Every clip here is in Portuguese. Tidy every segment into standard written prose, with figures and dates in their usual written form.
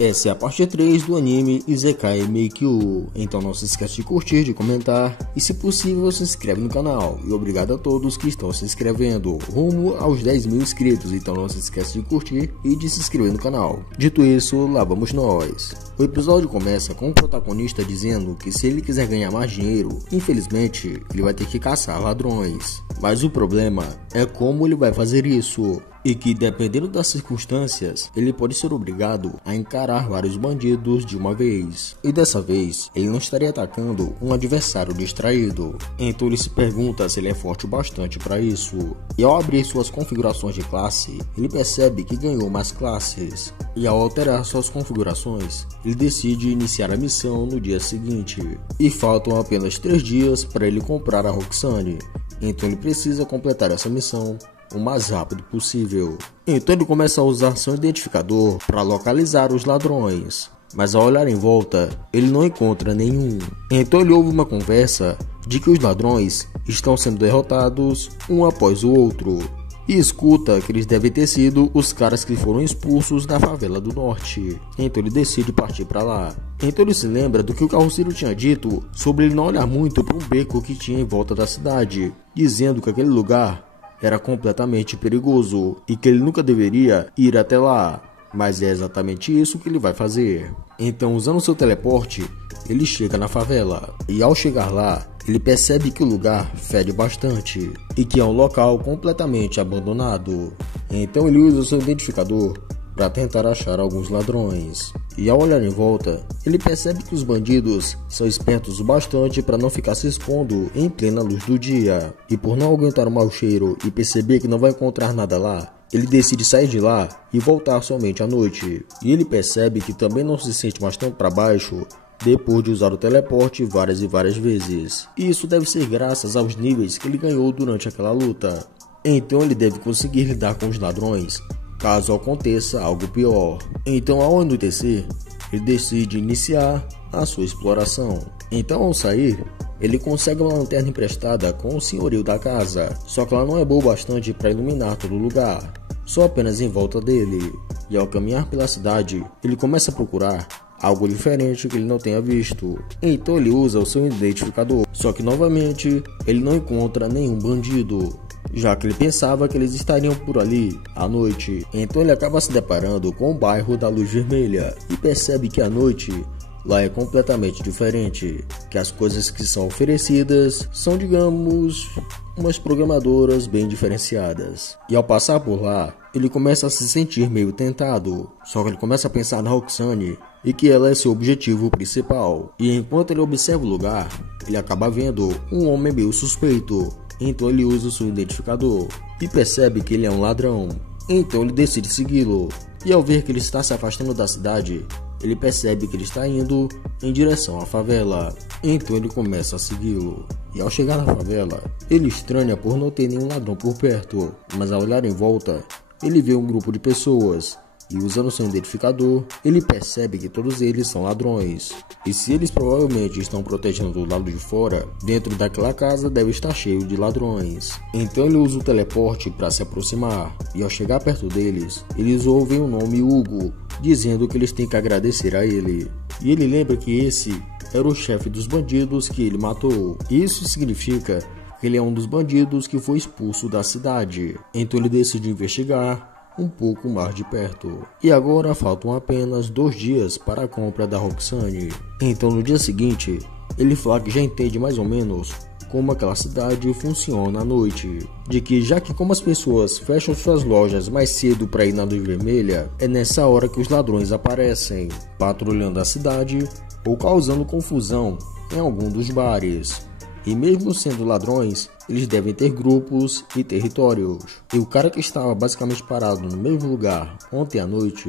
Essa é a parte 3 do anime Isekai Meikyu. Então não se esqueça de curtir, de comentar e se possível se inscreve no canal. E obrigado a todos que estão se inscrevendo, rumo aos 10 mil inscritos. Então não se esqueça de curtir e de se inscrever no canal. Dito isso, lá vamos nós. O episódio começa com o protagonista dizendo que se ele quiser ganhar mais dinheiro, infelizmente ele vai ter que caçar ladrões. Mas o problema é como ele vai fazer isso. E que, dependendo das circunstâncias, ele pode ser obrigado a encarar vários bandidos de uma vez. E dessa vez, ele não estaria atacando um adversário distraído. Então ele se pergunta se ele é forte o bastante para isso. E ao abrir suas configurações de classe, ele percebe que ganhou mais classes. E ao alterar suas configurações, ele decide iniciar a missão no dia seguinte. E faltam apenas 3 dias para ele comprar a Roxane. Então ele precisa completar essa missão o mais rápido possível. Então ele começa a usar seu identificador para localizar os ladrões, mas ao olhar em volta, ele não encontra nenhum. Então ele ouve uma conversa de que os ladrões estão sendo derrotados um após o outro, e escuta que eles devem ter sido os caras que foram expulsos da favela do norte. Então ele decide partir para lá. Então ele se lembra do que o carroceiro tinha dito sobre ele não olhar muito para um beco que tinha em volta da cidade, dizendo que aquele lugar era completamente perigoso e que ele nunca deveria ir até lá. Mas é exatamente isso que ele vai fazer. Então, usando seu teleporte, ele chega na favela. E ao chegar lá, ele percebe que o lugar fede bastante e que é um local completamente abandonado. Então ele usa seu identificador para tentar achar alguns ladrões. E ao olhar em volta, ele percebe que os bandidos são espertos o bastante para não ficar se expondo em plena luz do dia. E por não aguentar o mau cheiro e perceber que não vai encontrar nada lá, ele decide sair de lá e voltar somente à noite. E ele percebe que também não se sente mais tão para baixo depois de usar o teleporte várias e várias vezes. E isso deve ser graças aos níveis que ele ganhou durante aquela luta. Então ele deve conseguir lidar com os ladrões caso aconteça algo pior. Então ao anoitecer, ele decide iniciar a sua exploração. Então ao sair, ele consegue uma lanterna emprestada com o senhorio da casa, só que ela não é boa o bastante para iluminar todo o lugar, só apenas em volta dele. E ao caminhar pela cidade, ele começa a procurar algo diferente que ele não tenha visto. Então ele usa o seu identificador, só que novamente ele não encontra nenhum bandido, já que ele pensava que eles estariam por ali à noite. Então ele acaba se deparando com o bairro da Luz Vermelha e percebe que à noite lá é completamente diferente, que as coisas que são oferecidas são, digamos, umas programadoras bem diferenciadas. E ao passar por lá, ele começa a se sentir meio tentado, só que ele começa a pensar na Roxane e que ela é seu objetivo principal. E enquanto ele observa o lugar, ele acaba vendo um homem meio suspeito. Então ele usa o seu identificador e percebe que ele é um ladrão. Então ele decide segui-lo. E ao ver que ele está se afastando da cidade, ele percebe que ele está indo em direção à favela. Então ele começa a segui-lo. E ao chegar na favela, ele estranha por não ter nenhum ladrão por perto. Mas ao olhar em volta, ele vê um grupo de pessoas. E usando seu identificador, ele percebe que todos eles são ladrões. E se eles provavelmente estão protegendo do lado de fora, dentro daquela casa deve estar cheio de ladrões. Então ele usa o teleporte para se aproximar. E ao chegar perto deles, eles ouvem o nome Hugo, dizendo que eles têm que agradecer a ele. E ele lembra que esse era o chefe dos bandidos que ele matou. E isso significa que ele é um dos bandidos que foi expulso da cidade. Então ele decide investigar um pouco mais de perto. E agora faltam apenas 2 dias para a compra da Roxane. Então no dia seguinte, ele fala que já entende mais ou menos como aquela cidade funciona à noite. De que já que como as pessoas fecham suas lojas mais cedo para ir na Luz Vermelha, é nessa hora que os ladrões aparecem, patrulhando a cidade ou causando confusão em algum dos bares. E mesmo sendo ladrões, eles devem ter grupos e territórios. E o cara que estava basicamente parado no mesmo lugar ontem à noite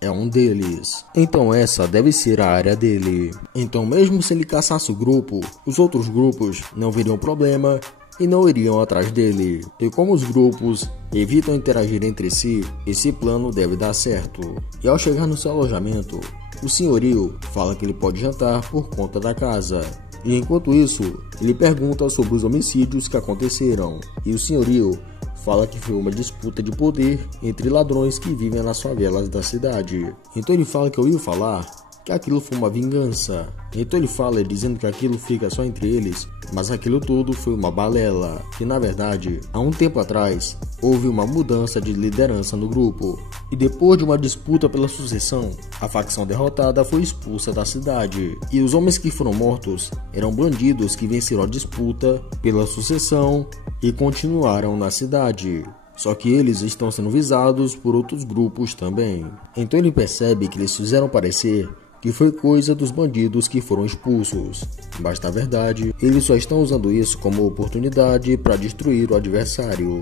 é um deles. Então essa deve ser a área dele. Então mesmo se ele caçasse o grupo, os outros grupos não veriam problema e não iriam atrás dele. E como os grupos evitam interagir entre si, esse plano deve dar certo. E ao chegar no seu alojamento, o senhorio fala que ele pode jantar por conta da casa. E enquanto isso, ele pergunta sobre os homicídios que aconteceram, e o senhorio fala que foi uma disputa de poder entre ladrões que vivem nas favelas da cidade. Então ele fala que ouviu falar que aquilo foi uma vingança. Então ele fala dizendo que aquilo fica só entre eles, mas aquilo tudo foi uma balela, que na verdade, há um tempo atrás, houve uma mudança de liderança no grupo, e depois de uma disputa pela sucessão, a facção derrotada foi expulsa da cidade, e os homens que foram mortos eram bandidos que venceram a disputa pela sucessão e continuaram na cidade. Só que eles estão sendo visados por outros grupos também. Então ele percebe que eles fizeram parecer que foi coisa dos bandidos que foram expulsos, mas na verdade eles só estão usando isso como oportunidade para destruir o adversário,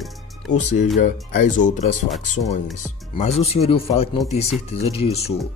ou seja, as outras facções. Mas o senhorio fala que não tem certeza disso,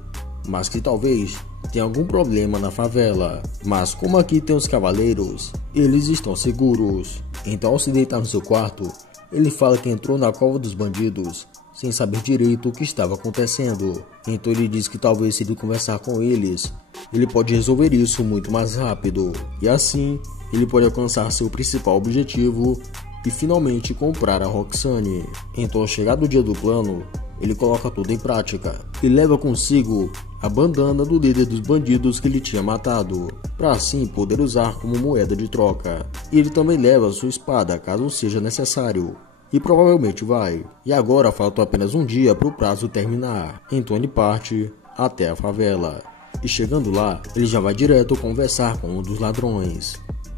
mas que talvez tenha algum problema na favela. Mas como aqui tem os cavaleiros, eles estão seguros. Então ao se deitar no seu quarto, ele fala que entrou na cova dos bandidos sem saber direito o que estava acontecendo. Então ele diz que talvez se ele conversar com eles, ele pode resolver isso muito mais rápido. E assim, ele pode alcançar seu principal objetivo e finalmente comprar a Roxane. Então, chegado o dia do plano, ele coloca tudo em prática e leva consigo a bandana do líder dos bandidos que ele tinha matado, para assim poder usar como moeda de troca. E ele também leva sua espada caso seja necessário. E provavelmente vai. E agora falta apenas um dia para o prazo terminar. Então ele parte até a favela. E chegando lá, ele já vai direto conversar com um dos ladrões.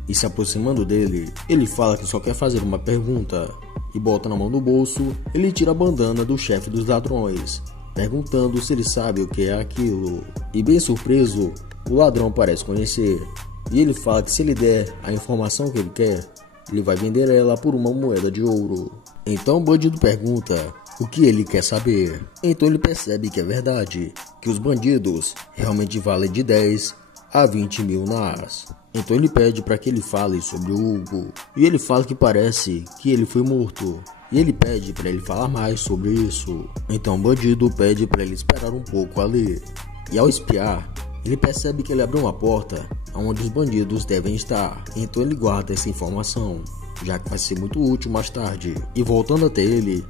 E se aproximando dele, ele fala que só quer fazer uma pergunta. E bota na mão do bolso, ele tira a bandana do chefe dos ladrões, perguntando se ele sabe o que é aquilo. E bem surpreso, o ladrão parece conhecer. E ele fala que se ele der a informação que ele quer, ele vai vender ela por uma moeda de ouro. Então o bandido pergunta o que ele quer saber. Então ele percebe que é verdade, que os bandidos realmente valem de 10 a 20 mil nars. Então ele pede para que ele fale sobre o Hugo. E ele fala que parece que ele foi morto. E ele pede para ele falar mais sobre isso. Então o bandido pede para ele esperar um pouco ali. E ao espiar, ele percebe que ele abriu uma porta onde os bandidos devem estar. Então ele guarda essa informação, já que vai ser muito útil mais tarde. E voltando até ele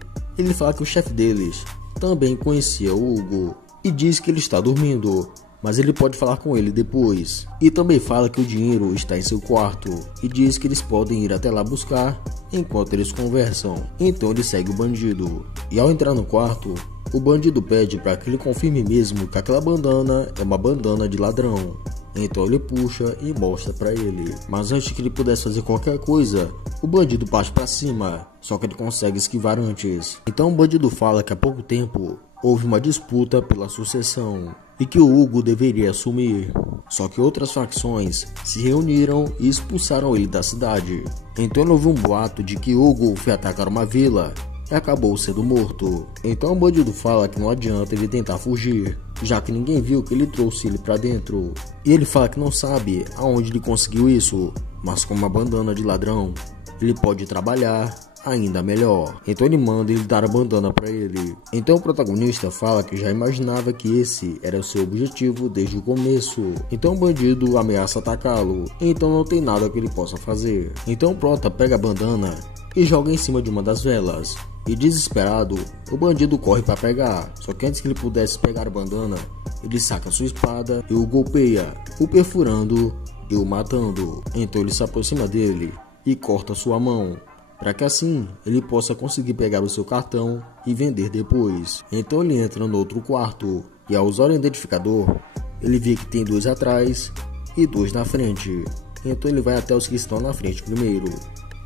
fala que o chefe deles também conhecia o Hugo e diz que ele está dormindo, mas ele pode falar com ele depois. E também fala que o dinheiro está em seu quarto e diz que eles podem ir até lá buscar enquanto eles conversam. Então ele segue o bandido. E ao entrar no quarto, o bandido pede para que ele confirme mesmo que aquela bandana é uma bandana de ladrão. Então ele puxa e mostra para ele. Mas antes que ele pudesse fazer qualquer coisa, o bandido parte para cima, só que ele consegue esquivar antes. Então o bandido fala que há pouco tempo houve uma disputa pela sucessão e que o Hugo deveria assumir. Só que outras facções se reuniram e expulsaram ele da cidade. Então ele ouviu um boato de que Hugo foi atacar uma vila e acabou sendo morto. Então o bandido fala que não adianta ele tentar fugir, já que ninguém viu que ele trouxe ele pra dentro. E ele fala que não sabe aonde ele conseguiu isso, mas com uma bandana de ladrão, ele pode trabalhar ainda melhor. Então ele manda ele dar a bandana pra ele. Então o protagonista fala que já imaginava que esse era o seu objetivo desde o começo. Então o bandido ameaça atacá-lo, então não tem nada que ele possa fazer. Então o prota pega a bandana e joga em cima de uma das velas. E desesperado, o bandido corre para pegar. Só que antes que ele pudesse pegar a bandana, ele saca sua espada e o golpeia, o perfurando e o matando. Então ele se aproxima dele e corta sua mão, para que assim ele possa conseguir pegar o seu cartão e vender depois. Então ele entra no outro quarto e ao usar o identificador, ele vê que tem 2 atrás e 2 na frente. Então ele vai até os que estão na frente primeiro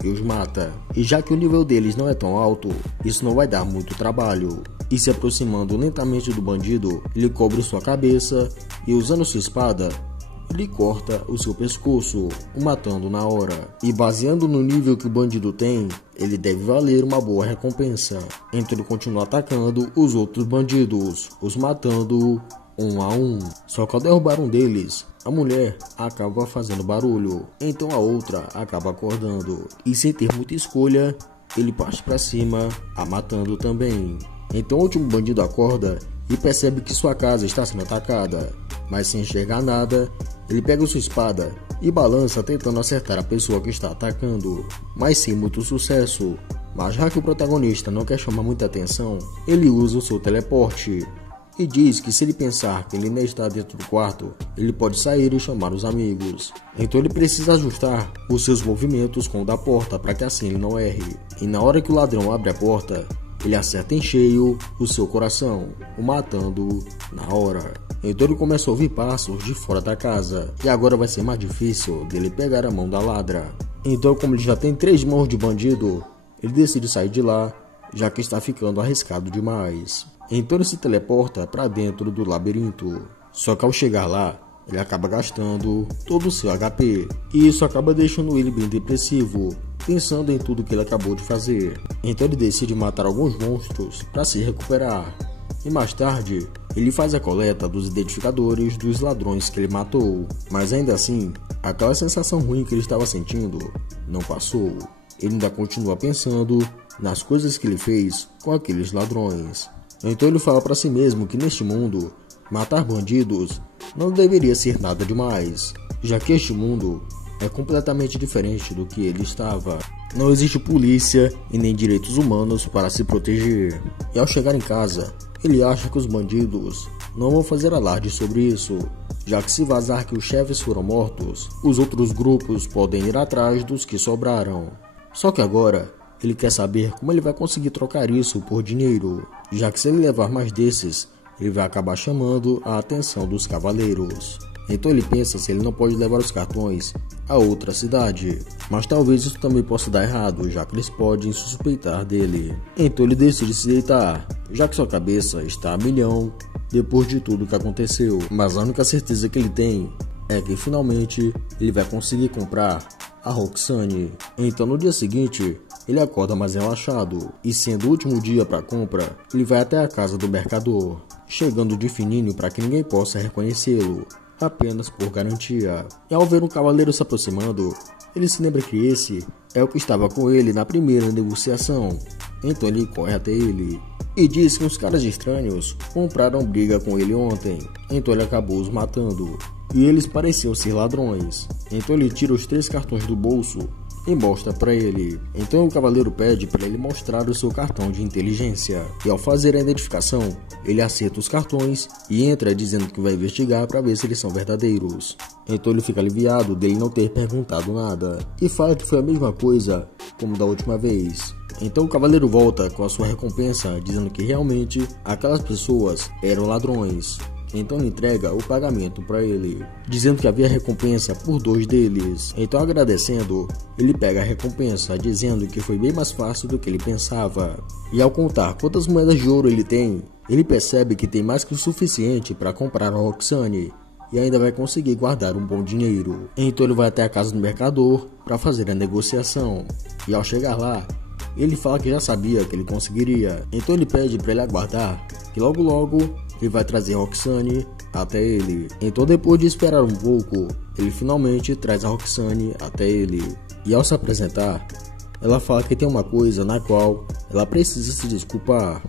e os mata. E já que o nível deles não é tão alto, isso não vai dar muito trabalho. E se aproximando lentamente do bandido, ele cobre sua cabeça e usando sua espada, ele corta o seu pescoço, o matando na hora. E baseando no nível que o bandido tem, ele deve valer uma boa recompensa. Então ele continua atacando os outros bandidos, os matando um a um. Só que ao derrubar um deles, a mulher acaba fazendo barulho, então a outra acaba acordando. E sem ter muita escolha, ele parte para cima, a matando também. Então o último bandido acorda e percebe que sua casa está sendo atacada, mas sem enxergar nada, ele pega sua espada e balança tentando acertar a pessoa que está atacando, mas sem muito sucesso. Mas já que o protagonista não quer chamar muita atenção, ele usa o seu teleporte e diz que se ele pensar que ele ainda está dentro do quarto, ele pode sair e chamar os amigos. Então ele precisa ajustar os seus movimentos com o da porta para que assim ele não erre. E na hora que o ladrão abre a porta, ele acerta em cheio o seu coração, o matando na hora. Então ele começa a ouvir passos de fora da casa, e agora vai ser mais difícil dele pegar a mão da ladra. Então, como ele já tem 3 mãos de bandido, ele decide sair de lá, já que está ficando arriscado demais. Então ele se teleporta para dentro do labirinto. Só que ao chegar lá, ele acaba gastando todo o seu HP, e isso acaba deixando ele bem depressivo, pensando em tudo que ele acabou de fazer. Então ele decide matar alguns monstros para se recuperar. E mais tarde, ele faz a coleta dos identificadores dos ladrões que ele matou. Mas ainda assim, aquela sensação ruim que ele estava sentindo não passou. Ele ainda continua pensando nas coisas que ele fez com aqueles ladrões. Então ele fala para si mesmo que neste mundo, matar bandidos não deveria ser nada demais, já que este mundo é completamente diferente do que ele estava. Não existe polícia e nem direitos humanos para se proteger. E ao chegar em casa, ele acha que os bandidos não vão fazer alarde sobre isso, já que se vazar que os chefes foram mortos, os outros grupos podem ir atrás dos que sobraram. Só que agora, ele quer saber como ele vai conseguir trocar isso por dinheiro, já que se ele levar mais desses, ele vai acabar chamando a atenção dos cavaleiros. Então ele pensa se ele não pode levar os cartões a outra cidade, mas talvez isso também possa dar errado, já que eles podem suspeitar dele. Então ele decide se deitar, já que sua cabeça está a milhão depois de tudo que aconteceu. Mas a única certeza que ele tem é que finalmente ele vai conseguir comprar a Roxane. Então no dia seguinte, ele acorda mais relaxado, e sendo o último dia para compra, ele vai até a casa do mercador, chegando de fininho para que ninguém possa reconhecê-lo, apenas por garantia. E ao ver um cavaleiro se aproximando, ele se lembra que esse é o que estava com ele na primeira negociação. Então ele corre até ele e diz que uns caras estranhos compraram briga com ele ontem, então ele acabou os matando, e eles pareciam ser ladrões. Então ele tira os 3 cartões do bolso e mostra para ele. Então o cavaleiro pede para ele mostrar o seu cartão de inteligência, e ao fazer a identificação, ele acerta os cartões e entra dizendo que vai investigar para ver se eles são verdadeiros. Então ele fica aliviado dele não ter perguntado nada, e fala que foi a mesma coisa como da última vez. Então o cavaleiro volta com a sua recompensa, dizendo que realmente aquelas pessoas eram ladrões. Então ele entrega o pagamento para ele, dizendo que havia recompensa por 2 deles. Então, agradecendo, ele pega a recompensa, dizendo que foi bem mais fácil do que ele pensava. E ao contar quantas moedas de ouro ele tem, ele percebe que tem mais que o suficiente para comprar a Roxane, e ainda vai conseguir guardar um bom dinheiro. Então ele vai até a casa do mercador para fazer a negociação, e ao chegar lá, ele fala que já sabia que ele conseguiria. Então ele pede para ele aguardar, que logo ele vai trazer a Roxane até ele. Então depois de esperar um pouco, ele finalmente traz a Roxane até ele. E ao se apresentar, ela fala que tem uma coisa na qual ela precisa se desculpar.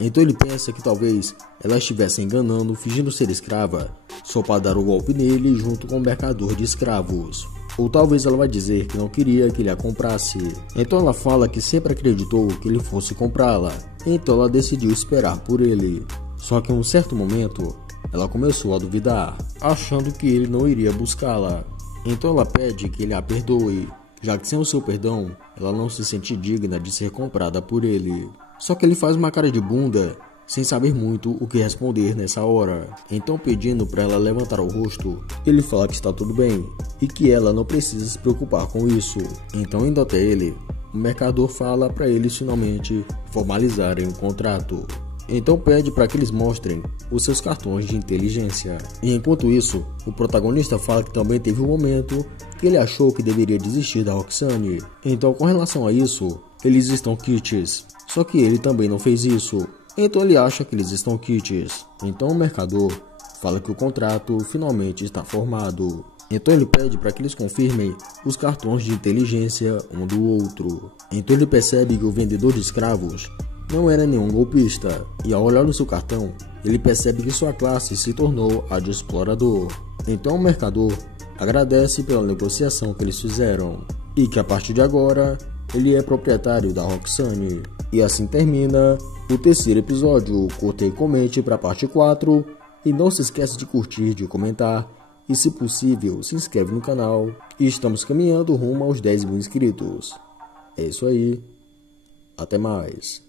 Então ele pensa que talvez ela estivesse enganando, fingindo ser escrava, só para dar o golpe nele junto com o mercador de escravos. Ou talvez ela vai dizer que não queria que ele a comprasse. Então ela fala que sempre acreditou que ele fosse comprá-la. Então ela decidiu esperar por ele. Só que em um certo momento, ela começou a duvidar, achando que ele não iria buscá-la. Então ela pede que ele a perdoe, já que sem o seu perdão, ela não se sente digna de ser comprada por ele. Só que ele faz uma cara de bunda, sem saber muito o que responder nessa hora. Então, pedindo para ela levantar o rosto, ele fala que está tudo bem e que ela não precisa se preocupar com isso. Então, indo até ele, o mercador fala para eles finalmente formalizarem o contrato. Então pede para que eles mostrem os seus cartões de inteligência. E enquanto isso, o protagonista fala que também teve um momento que ele achou que deveria desistir da Roxane. Então, com relação a isso, eles estão quites. Só que ele também não fez isso. Então ele acha que eles estão quites. Então o mercador fala que o contrato finalmente está formado. Então ele pede para que eles confirmem os cartões de inteligência um do outro. Então ele percebe que o vendedor de escravos não era nenhum golpista. E ao olhar no seu cartão, ele percebe que sua classe se tornou a de explorador. Então o mercador agradece pela negociação que eles fizeram e que a partir de agora ele é proprietário da Roxane. E assim termina o terceiro episódio. Curta e comente para a parte 4 e não se esqueça de curtir, de comentar e, se possível, se inscreve no canal. E estamos caminhando rumo aos 10 mil inscritos. É isso aí. Até mais.